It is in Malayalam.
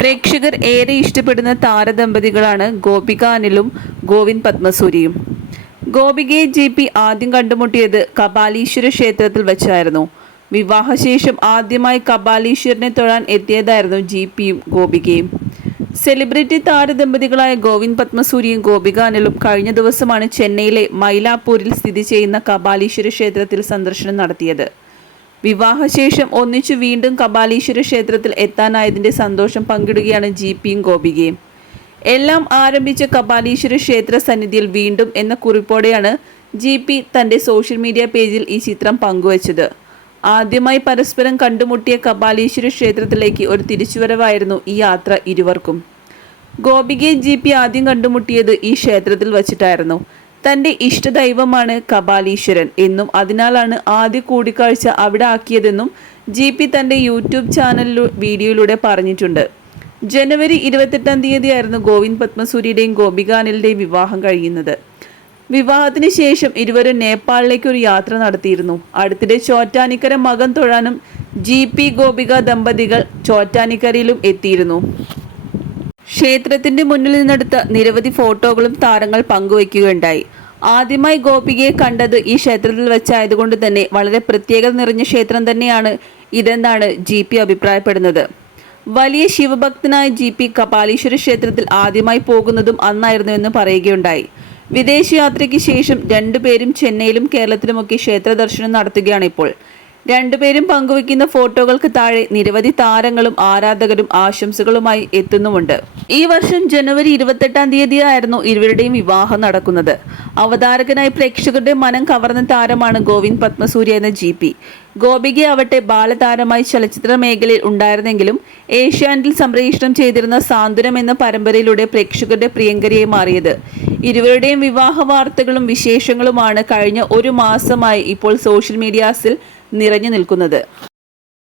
പ്രേക്ഷകർ ഏറെ ഇഷ്ടപ്പെടുന്ന താരദമ്പതികളാണ് ഗോപിക അനിലും ഗോവിന്ദ് പത്മസൂരിയും. ഗോപികയെ ജെ പി ആദ്യം കണ്ടുമുട്ടിയത് കപാലീശ്വര ക്ഷേത്രത്തിൽ വെച്ചായിരുന്നു. വിവാഹശേഷം ആദ്യമായി കപാലീശ്വരനെ തൊഴാൻ എത്തിയതായിരുന്നു ജി പിയും ഗോപികയും. സെലിബ്രിറ്റി താരദമ്പതികളായ ഗോവിന്ദ് പത്മസൂരിയും ഗോപിക അനിലും കഴിഞ്ഞ ദിവസമാണ് ചെന്നൈയിലെ മൈലാപ്പൂരിൽ സ്ഥിതി ചെയ്യുന്ന കപാലീശ്വര ക്ഷേത്രത്തിൽ സന്ദർശനം നടത്തിയത്. വിവാഹശേഷം ഒന്നിച്ചു വീണ്ടും കപാലീശ്വര ക്ഷേത്രത്തിൽ എത്താനായതിന്റെ സന്തോഷം പങ്കിടുകയാണ് ജി പിയും ഗോപികയും. എല്ലാം ആരംഭിച്ച കപാലീശ്വര ക്ഷേത്ര സന്നിധിയിൽ വീണ്ടും എന്ന കുറിപ്പോടെയാണ് ജി പി തന്റെ സോഷ്യൽ മീഡിയ പേജിൽ ഈ ചിത്രം പങ്കുവച്ചത്. ആദ്യമായി പരസ്പരം കണ്ടുമുട്ടിയ കപാലീശ്വര ക്ഷേത്രത്തിലേക്ക് ഒരു തിരിച്ചുവരവായിരുന്നു ഈ യാത്ര ഇരുവർക്കും. ഗോപികയെ ജി പി ആദ്യം കണ്ടുമുട്ടിയത് ഈ ക്ഷേത്രത്തിൽ വച്ചിട്ടായിരുന്നു. തന്റെ ഇഷ്ടദൈവമാണ് കപാലീശ്വരൻ എന്നും അതിനാലാണ് ആദ്യ കൂടിക്കാഴ്ച അവിടെ ആക്കിയതെന്നും ജി പി തന്റെ യൂട്യൂബ് ചാനലിൽ വീഡിയോയിലൂടെ പറഞ്ഞിട്ടുണ്ട്. ജനുവരി ഇരുപത്തെട്ടാം തീയതിയായിരുന്നു ഗോവിന്ദ് പത്മസൂരിയുടെയും ഗോപികാനലിന്റെയും വിവാഹം കഴിയുന്നത്. വിവാഹത്തിന് ശേഷം ഇരുവരും നേപ്പാളിലേക്ക് ഒരു യാത്ര നടത്തിയിരുന്നു. അടുത്തിടെ ചോറ്റാനിക്കര മകൻ തൊഴാനും ജി പി ഗോപിക ദമ്പതികൾ ചോറ്റാനിക്കരയിലും എത്തിയിരുന്നു. ക്ഷേത്രത്തിന്റെ മുന്നിൽ നിന്നെടുത്ത നിരവധി ഫോട്ടോകളും താരങ്ങൾ പങ്കുവയ്ക്കുകയുണ്ടായി. ആദ്യമായി ഗോപികയെ കണ്ടത് ഈ ക്ഷേത്രത്തിൽ വെച്ചായതുകൊണ്ട് തന്നെ വളരെ പ്രത്യേകത നിറഞ്ഞ ക്ഷേത്രം തന്നെയാണ് ഇതെന്നാണ് ജി പി അഭിപ്രായപ്പെടുന്നത്. വലിയ ശിവഭക്തനായ ജി പി കപാലീശ്വര ക്ഷേത്രത്തിൽ ആദ്യമായി പോകുന്നതും അന്നായിരുന്നു എന്ന് പറയുകയുണ്ടായി. വിദേശയാത്രയ്ക്ക് ശേഷം രണ്ടുപേരും ചെന്നൈയിലും കേരളത്തിലുമൊക്കെ ക്ഷേത്ര ദർശനം നടത്തുകയാണ് ഇപ്പോൾ രണ്ടുപേരും പങ്കുവയ്ക്കുന്ന ഫോട്ടോകൾക്ക് താഴെ നിരവധി താരങ്ങളും ആരാധകരും ആശംസകളുമായി എത്തുന്നുമുണ്ട്. ഈ വർഷം ജനുവരി ഇരുപത്തെട്ടാം തീയതിയായിരുന്നു ഇരുവരുടെയും വിവാഹം നടക്കുന്നത്. അവതാരകനായി പ്രേക്ഷകരുടെ മനം കവർന്ന താരമാണ് ഗോവിന്ദ് പത്മസൂര്യ എന്ന ജി പി. ഗോപികയാവട്ടെ ബാലതാരമായി ചലച്ചിത്ര മേഖലയിൽ ഉണ്ടായിരുന്നെങ്കിലും ഏഷ്യാനെറ്റിൽ സംപ്രേഷണം ചെയ്തിരുന്ന സാന്ത്വനം എന്ന പരമ്പരയിലൂടെ പ്രേക്ഷകരുടെ പ്രിയങ്കരിയായി മാറിയത്. ഇരുവരുടെയും വിവാഹ വാർത്തകളും വിശേഷങ്ങളുമാണ് കഴിഞ്ഞ ഒരു മാസമായി ഇപ്പോൾ സോഷ്യൽ മീഡിയാസിൽ നിറഞ്ഞു നിൽക്കുന്നത്.